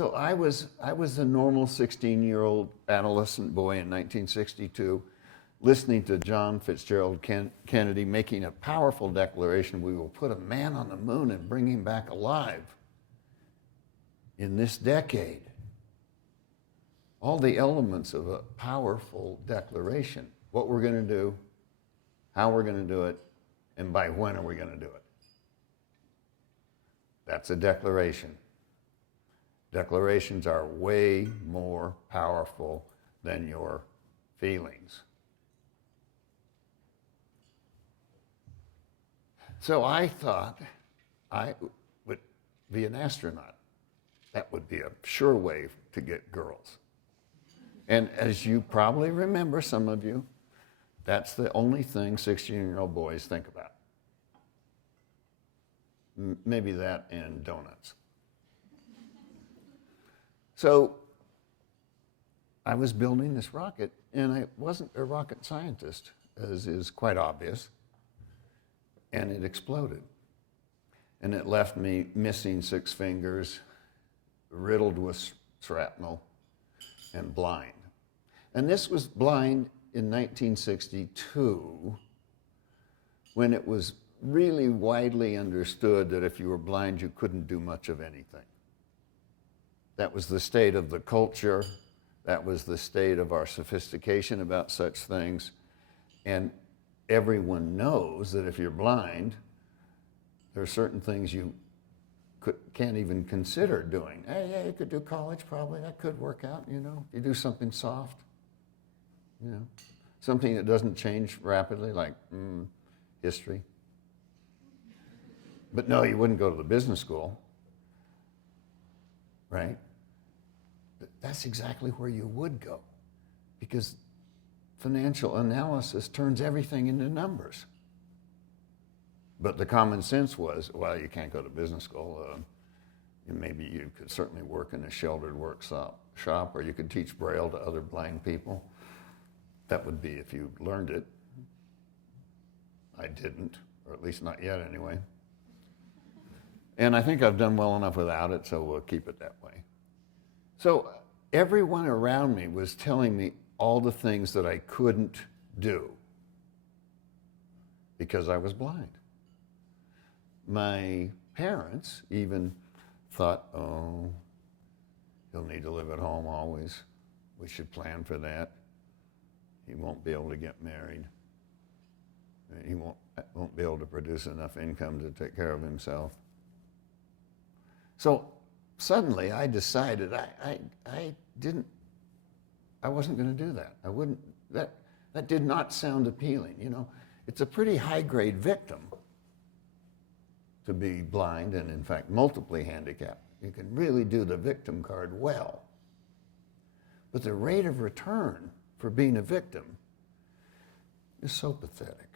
So I was a normal 16-year-old adolescent boy in 1962, listening to John Fitzgerald Kennedy making a powerful declaration: we will put a man on the moon and bring him back alive in this decade. All the elements of a powerful declaration: what we're going to do, how we're going to do it, and by when are we going to do it. That's a declaration. Declarations are way more powerful than your feelings. So I thought I would be an astronaut. That would be a sure way to get girls. And as you probably remember, some of you, that's the only thing 16-year-old boys think about. Maybe that and donuts. So I was building this rocket, and I wasn't a rocket scientist, as is quite obvious, and it exploded. And it left me missing 6 fingers, riddled with shrapnel, and blind. And this was blind in 1962, when it was really widely understood that if you were blind, you couldn't do much of anything. That was the state of the culture. That was the state of our sophistication about such things. And everyone knows that if you're blind, there are certain things you can't even consider doing. Hey, yeah, you could do college probably. That could work out, you know. You do something soft, you know. Something that doesn't change rapidly, like history. But no, you wouldn't go to the business school, right? That's exactly where you would go, because financial analysis turns everything into numbers. But the common sense was, well, you can't go to business school. Maybe you could certainly work in a sheltered workshop, or you could teach Braille to other blind people. That would be if you learned it. I didn't, or at least not yet anyway. And I think I've done well enough without it, so we'll keep it that way. So everyone around me was telling me all the things that I couldn't do because I was blind. My parents even thought, oh, he'll need to live at home always. We should plan for that. He won't be able to get married. He won't be able to produce enough income to take care of himself. So suddenly I decided I wasn't going to do that. I wouldn't. That did not sound appealing. You know, it's a pretty high-grade victim to be blind and, in fact, multiply handicapped. You can really do the victim card well. But the rate of return for being a victim is so pathetic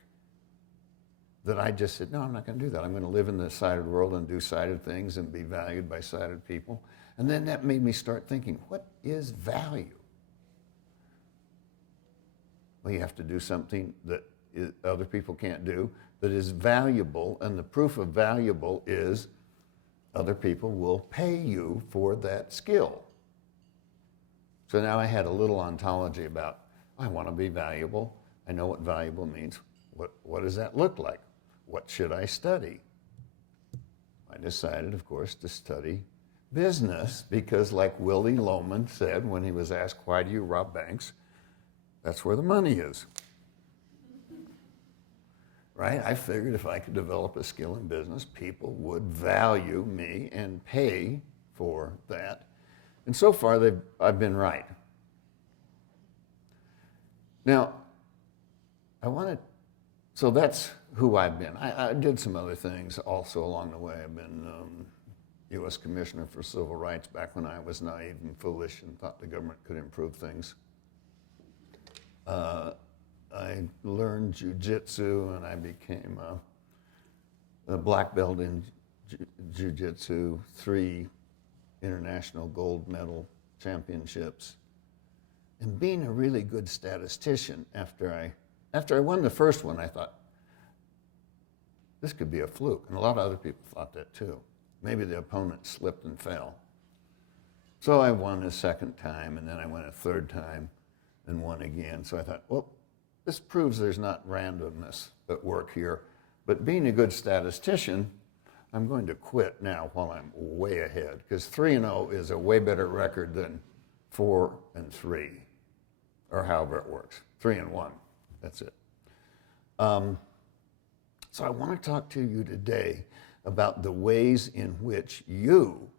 that I just said, no, I'm not going to do that. I'm going to live in the sighted world and do sighted things and be valued by sighted people. And then that made me start thinking, what is value? Well, you have to do something that other people can't do that is valuable, and the proof of valuable is other people will pay you for that skill. So now I had a little ontology about, I want to be valuable. I know what valuable means. What does that look like? What should I study? I decided, of course, to study business because, like Willie Loman said when he was asked, why do you rob banks? That's where the money is. Right? I figured if I could develop a skill in business, people would value me and pay for that. And so far, I've been right. Now, so that's who I've been. I did some other things also along the way. I've been U.S. Commissioner for Civil Rights back when I was naive and foolish and thought the government could improve things. I learned jiu-jitsu and I became a black belt in jiu-jitsu, 3 international gold medal championships. And being a really good statistician, after I won the first one, I thought, this could be a fluke. And a lot of other people thought that too. Maybe the opponent slipped and fell. So I won a second time, and then I went a third time and won again. So I thought, well, this proves there's not randomness at work here. But being a good statistician, I'm going to quit now while I'm way ahead, because 3-0 is a way better record than 4-3, or however it works. 3-1, that's it. So I want to talk to you today about the ways in which you